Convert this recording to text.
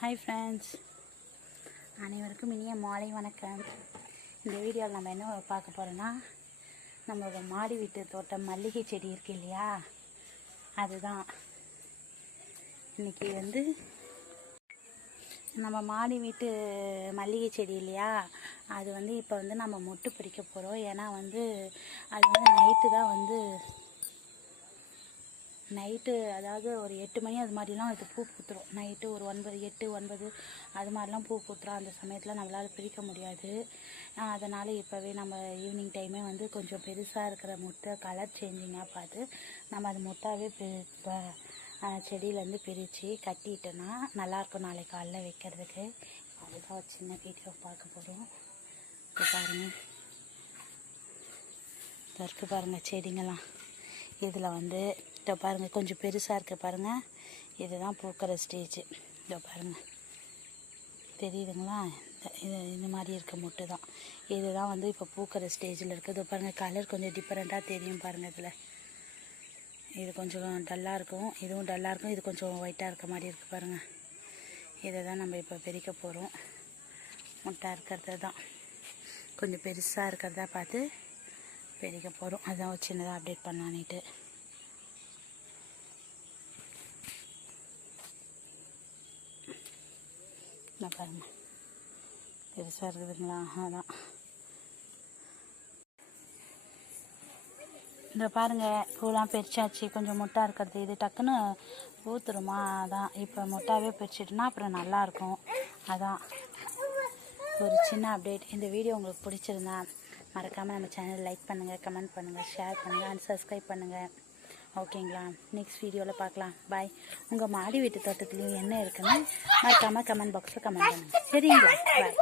Hi friends அனைவருக்கும் இனிய மாலை வணக்கம். இந்த வீடியோவில் நம்ம என்ன பார்க்க போகிறோன்னா நம்மளோட மாடி வீட்டு தோட்டம் மல்லிகை செடி இருக்கு இல்லையா? அதுதான். இன்றைக்கி வந்து நம்ம மாடி வீட்டு மல்லிகை செடி இல்லையா? அது வந்து இப்போ வந்து நம்ம மொட்டு பிரிக்க போகிறோம் ஏன்னா வந்து அது வந்து நைட்டு தான் வந்து நைட்டு அதாவது ஒரு எட்டு மணி அது மாதிரிலாம் அது பூ பூத்துரும். நைட்டு ஒரு ஒன்பது எட்டு ஒன்பது அது மாதிரிலாம் பூ பூத்துரும். அந்த சமயத்தில் நம்மளால் பிரிக்க முடியாது. அதனால் இப்போவே நம்ம ஈவினிங் டைமே வந்து கொஞ்சம் பெருசாக இருக்கிற முட்டை கலர் சேஞ்சிங்காக பார்த்து நம்ம அது முட்டாவே செடியிலேருந்து பிரித்து கட்டிட்டோன்னா நல்லாயிருக்கும் நாளைக்கு காலைல வைக்கிறதுக்கு. அதுதான் ஒரு சின்ன வீடியோ பார்க்க போகிறோம் பாருங்கள் இதோ பாருங்கள் செடிங்கெல்லாம். இதில் வந்து இதோ பாருங்கள் கொஞ்சம் பெருசாக இருக்கு பாருங்கள் இதுதான் பூக்கிற ஸ்டேஜ். இதோ பாருங்கள் தெரியுதுங்களா? இது இந்த மாதிரி இருக்க மொட்டு தான். இதுதான் வந்து இப்போ பூக்கிற ஸ்டேஜில் இருக்குது இதோ பாருங்கள் கலர் கொஞ்சம் டிஃப்ரெண்ட்டாக தெரியும் பாருங்கள் இதில். இது கொஞ்சம் டல்லாக இருக்கும். இதுவும் டல்லாக இருக்கும். இது கொஞ்சம் ஒயிட்டாக இருக்க மாதிரி இருக்குது பாருங்கள் இதை தான் நம்ம இப்போ பிரிக்க போகிறோம் முட்டை இருக்கிறது தான் கொஞ்சம் பெருசாக இருக்கிறதா பார்த்து பிரிக்க போகிறோம் அதான் சின்னதாக அப்டேட் பண்ணலான்ட்டு நான் பாருங்க பெருசாக இருக்குதுங்களா அதான் இந்த பாருங்க பூலாம் பிரிச்சாச்சு கொஞ்சம் முட்டா இருக்கிறது இது டக்குன்னு ஊத்துருமா அதான் இப்போ முட்டாவே பிரிச்சிட்டோன்னா அப்புறம் நல்லாயிருக்கும் அதான் ஒரு சின்ன அப்டேட் இந்த வீடியோ உங்களுக்கு பிடிச்சிருந்தா மறக்காமல் நம்ம சேனல் லைக் பண்ணுங்கள் கமெண்ட் பண்ணுங்கள் ஷேர் பண்ணுங்கள் அண்ட் சப்ஸ்கிரைப் பண்ணுங்கள் ஓகேங்களா? நெக்ஸ்ட் வீடியோவில் பார்க்கலாம். பாய் உங்கள் மாடி வீட்டு தோட்டத்துலேயும் என்ன இருக்குன்னு மறக்காமல் கமெண்ட் பாக்ஸில் கமெண்ட் பண்ணுங்கள் சரிங்களா? பாய்